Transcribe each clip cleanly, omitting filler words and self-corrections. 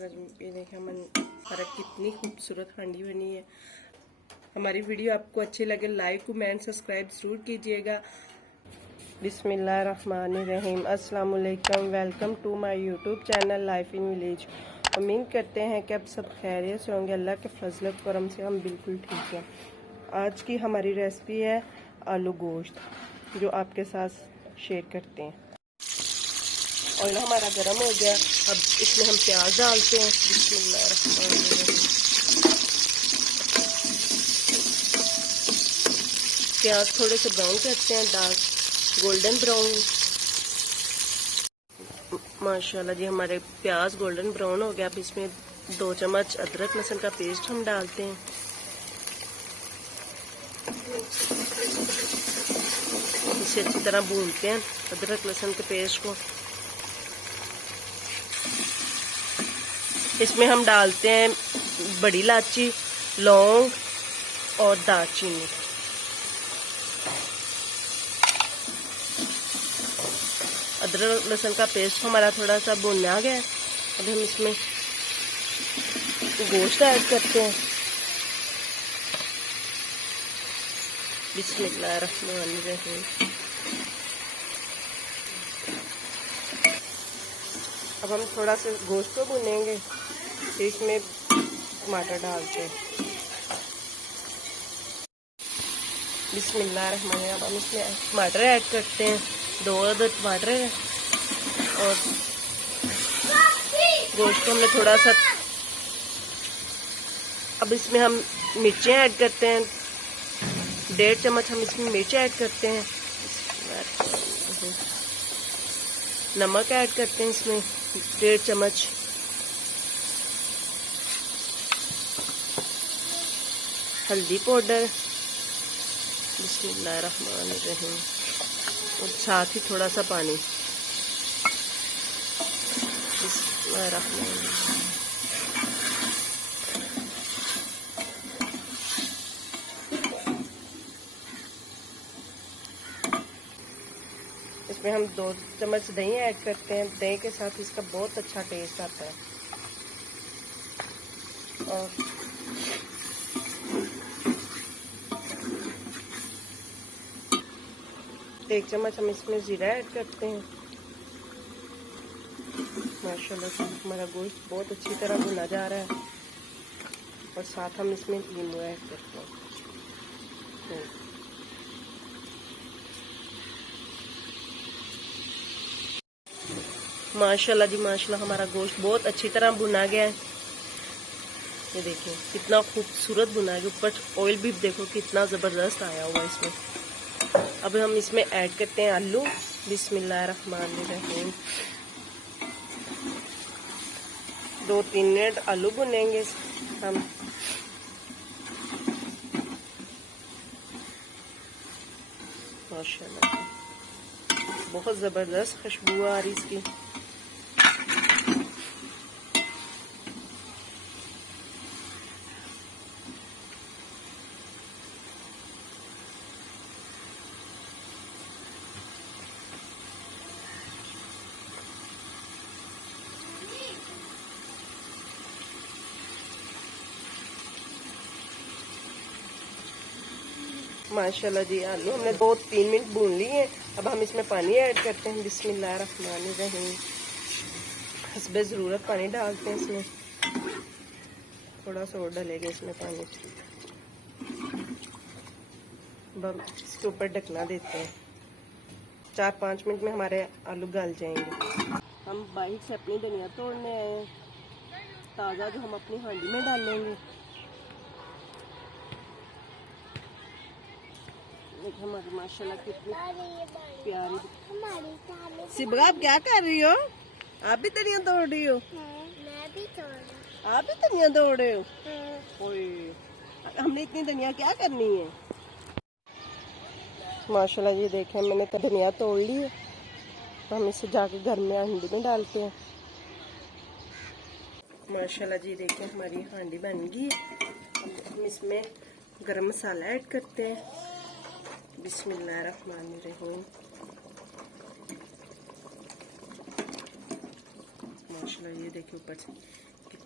माशाल्लाह ये देखें हमारा कितनी खूबसूरत हांडी बनी है। हमारी वीडियो आपको अच्छी लगे लाइक कमेंट सब्सक्राइब जरूर कीजिएगा। बिस्मिल्लाहिर्रहमानिर्रहीम, अस्सलाम वालेकुम, welcome to my YouTube channel life in village. उम्मीद करते हैं कि आप सब खैरियत से होंगे। अल्लाह के फजल करम से हम बिल्कुल ठीक हैं। आज की हमारी रेसिपी है आलू गोश्त, जो आपके साथ शेयर करते हैं। ऑयल हमारा गर्म हो गया, अब इसमें हम प्याज डालते हैं। बिस्मिल्लाहिर्रहमानिर्रहीम। प्याज थोड़े से ब्राउन करते हैं, डार्क गोल्डन ब्राउन। माशाल्लाह जी हमारे प्याज गोल्डन ब्राउन हो गया। अब इसमें 2 चम्मच अदरक लहसुन का पेस्ट हम डालते हैं। इसे अच्छी तरह भूनते हैं अदरक लहसुन के पेस्ट को। इसमें हम डालते हैं बड़ी इलायची, लौंग और दालचीनी। अदरक लहसुन का पेस्ट हमारा थोड़ा सा भुना गया है। अब हम इसमें गोश्त ऐड करते हैं। बिस्मिल्लाहिर्रहमानिर्रहीम। अब हम थोड़ा सा गोश्त को भुनेंगे, फिर इसमें टमाटर डालते हैं। बिस्मिल्लाहिर्रहमानिर्रहीम। अब हम इसमें टमाटर ऐड करते हैं, 2 अदद टमाटर है। और गोश्त को हमने थोड़ा सा, अब इसमें हम मिर्चें ऐड करते हैं, 1.5 चम्मच हम इसमें मिर्च ऐड करते हैं। नमक ऐड करते हैं इसमें 1.5 चम्मच। हल्दी पाउडर, बिस्मिल्लाहिर्रहमानिर्रहीम, और साथ ही थोड़ा सा पानी। बिस्मिल्लाहिर्रहमानिर्रहीम। इसमें हम 2 चम्मच दही ऐड करते हैं। दही के साथ इसका बहुत अच्छा टेस्ट आता है। और 1 चम्मच हम इसमें जीरा ऐड करते हैं। माशाल्लाह से हमारा गोश्त बहुत अच्छी तरह भुना जा रहा है। और साथ हम इसमें नींबू ऐड करते हैं। माशाल्लाह जी माशाल्लाह हमारा गोश्त बहुत अच्छी तरह भुना गया है। ये देखिए कितना खूबसूरत भुना है। ऊपर ऑयल भी देखो कितना ज़बरदस्त आया हुआ है इसमें। अब हम इसमें ऐड करते हैं आलू। बिस्मिल्लाहिर्रहमानिर्रहीम। 2-3 मिनट आलू भुनेंगे हम। माशाल्लाह बहुत ज़बरदस्त खुशबू आ रही इसकी। माशाल्लाह जी आलू हमने 2-3 मिनट भून लिए हैं। अब हम इसमें पानी ऐड करते हैं। बिस्मिल्लाहिर्रहमानिर्रहीम। हस्बे ज़रूरत पानी डालते हैं इसमें। थोड़ा सा और डालेंगे इसमें पानी। अब इसके ऊपर ढकना देते हैं। 4-5 मिनट में हमारे आलू गल जाएंगे। हम बाइक से अपनी धनिया तोड़ने आए हैं ताज़ा, जो हम अपनी हांडी में डालेंगे। हमारी माशाल्लाह कितनी प्यारी। सिबा आप क्या कर रही हो? आप भी धनिया तोड़ रही हो? मैं भी तोड़ रही हूँ। आप भी धनिया तोड़ रहे हो? ओए, हमने इतनी धनिया क्या करनी है? माशाल्लाह ये देखें मैंने तो धनिया तोड़ ली है। तो हम इसे जाके घर में हांडी में डालते हैं। माशाल्लाह जी देखें हमारी हांडी बन गई है। हम इसमें गरम मसाला ऐड करते हैं। बिस्मिल्लाहिर्रहमानिर्रहीम। माशाल्लाह ये देखिए ऊपर से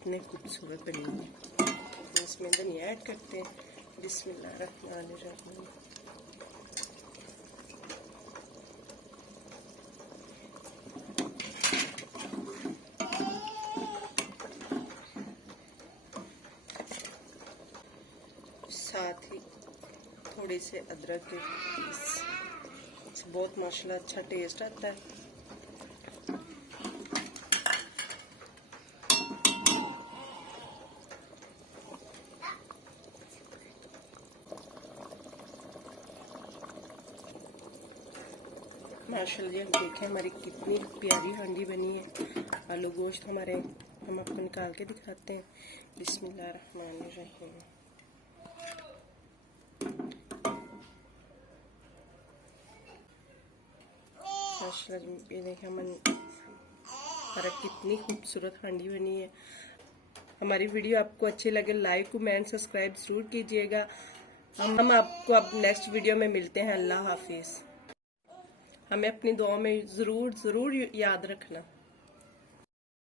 कितने खूबसूरत बनी है। इसमें धनिया ऐड करते हैं। बिस्मिल्लाहिर्रहमानिर्रहीम। साथ ही थोड़े से अदरक के पीस, बहुत माशाल्लाह अच्छा टेस्ट आता है। माशाल्लाह जी देखें हमारी कितनी प्यारी हांडी बनी है। आलू गोश्त हमारे हम आपको निकाल के दिखाते हैं। बिस्मिल्लाहिर्रहमानिर्रहीम। माशाल्लाह जी ये देखें हमारा कितनी खूबसूरत हांडी बनी है। हमारी वीडियो आपको अच्छी लगे लाइक कमेंट सब्सक्राइब जरूर कीजिएगा। हम आपको अब नेक्स्ट वीडियो में मिलते हैं। अल्लाह हाफिज। हमें अपनी दुआ में जरूर याद रखना।